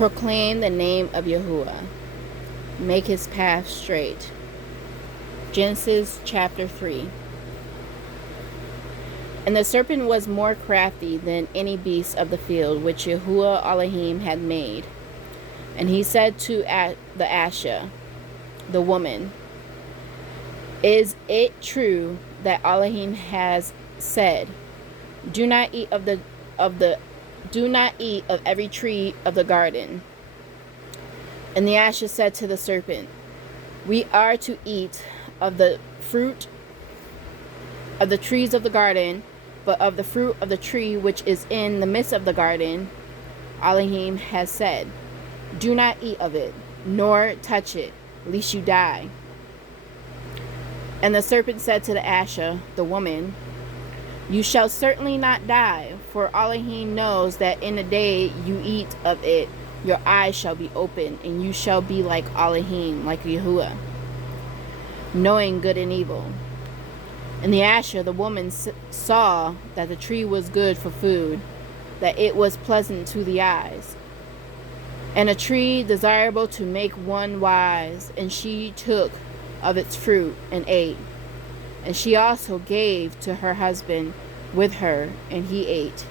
Proclaim the name of Yahuah. Make his path straight. Gensis chapter 3. And the serpent was more crafty than any beast of the field which Yahuah Elohim had made. And he said to the Asha, the woman, Is it true that Elohim has said, Do not eat of every tree of the garden? And the Asha said to the serpent, We are to eat of the fruit of the trees of the garden, but of the fruit of the tree which is in the midst of the garden, Elohim has said, Do not eat of it, nor touch it, lest you die. And the serpent said to the Asha, the woman, You shall certainly not die, for Elohim knows that in the day you eat of it, your eyes shall be open, and you shall be like Elohim, like Yahuah, knowing good and evil. And the Asher, the woman, saw that the tree was good for food, that it was pleasant to the eyes, and a tree desirable to make one wise. And she took of its fruit and ate. And she also gave to her husband with her, and he ate.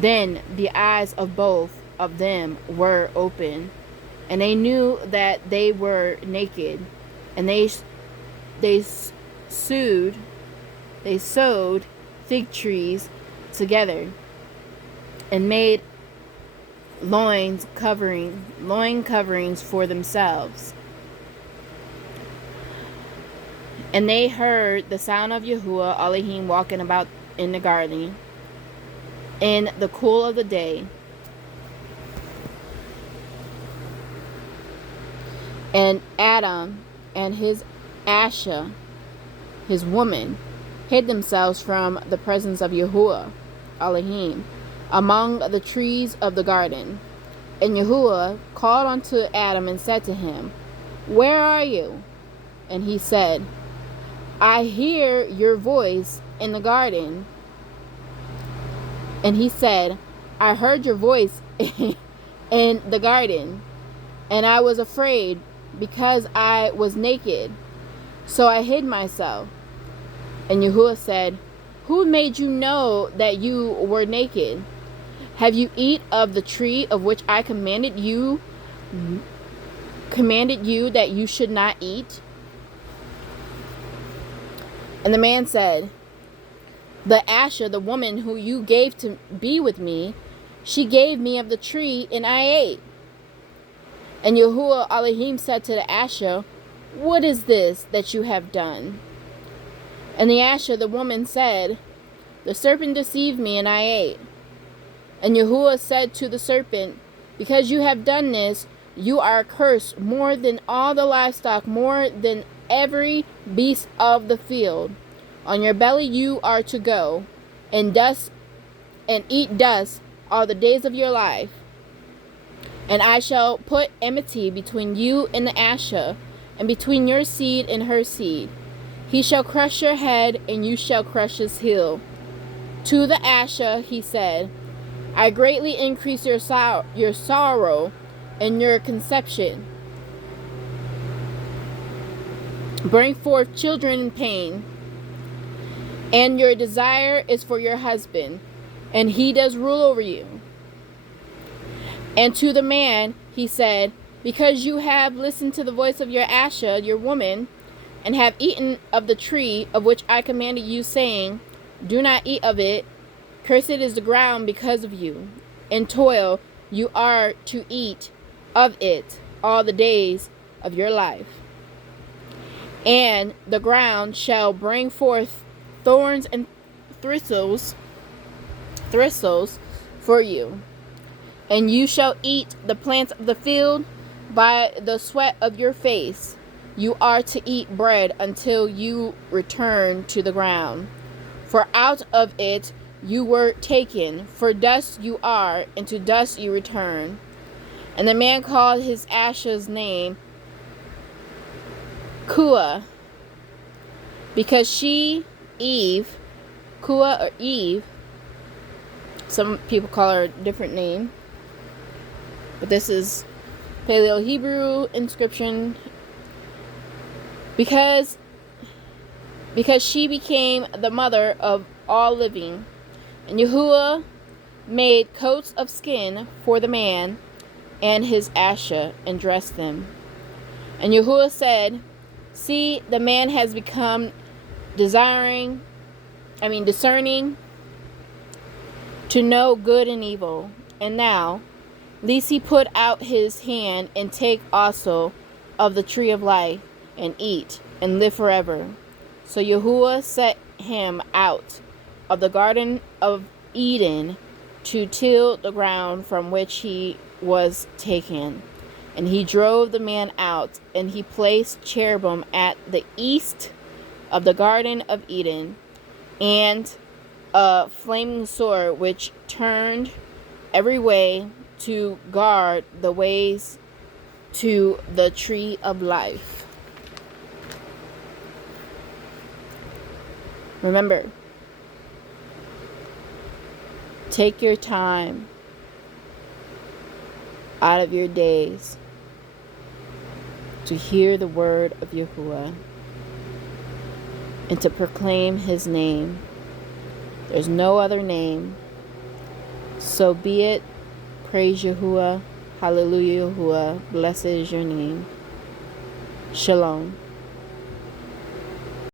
Then the eyes of both of them were open, and they knew that they were naked, and they sewed fig trees together, and made loin coverings for themselves. And they heard the sound of Yahuah Elohim walking about in the garden in the cool of the day. And Adam and his Asha, his woman, hid themselves from the presence of Yahuah Elohim among the trees of the garden. And Yahuah called unto Adam and said to him, Where are you? And he said, I hear your voice in the garden. And he said, I heard your voice in the garden, and I was afraid because I was naked, so I hid myself. And Yahuah said, Who made you know that you were naked? Have you eat of the tree of which I commanded you that you should not eat? And the man said, The Asha, the woman who you gave to be with me, she gave me of the tree, and I ate. And Yahuah Elohim said to the Asha, What is this that you have done? And the Asha, the woman, said, The serpent deceived me, and I ate. And Yahuah said to the serpent, Because you have done this, you are cursed more than all the livestock, more than every beast of the field. On your belly you are to go, and eat dust all the days of your life. And I shall put enmity between you and the Asha, and between your seed and her seed. He shall crush your head, and you shall crush his heel. To the Asha he said, I greatly increase your sorrow and your conception. Bring forth children in pain. And your desire is for your husband, and he does rule over you. And to the man he said, Because you have listened to the voice of your Asha, your woman, and have eaten of the tree of which I commanded you, saying, Do not eat of it, cursed is the ground because of you. In toil you are to eat of it all the days of your life. And the ground shall bring forth thorns and thistles for you. And you shall eat the plants of the field by the sweat of your face. You are to eat bread until you return to the ground. For out of it you were taken, for dust you are, and to dust you return. And the man called his Asha's name Kua, because she, Eve, Kua or Eve, some people call her a different name, But this is Paleo Hebrew inscription. Because she became the mother of all living. And Yahuah made coats of skin for the man and his Asher, and dressed them. And Yahuah said, see, the man has become discerning to know good and evil. And now, lest he put out his hand and take also of the tree of life, and eat, and live forever. So Yahuah set him out of the Garden of Eden to till the ground from which he was taken. And he drove the man out, and he placed cherubim at the east of the Garden of Eden, and a flaming sword which turned every way to guard the ways to the tree of life. Remember, take your time out of your days to hear the word of Yahuah and to proclaim his name. There's no other name. So be it. Praise Yahuah. Hallelujah, Yahuah. Blessed is your name. Shalom.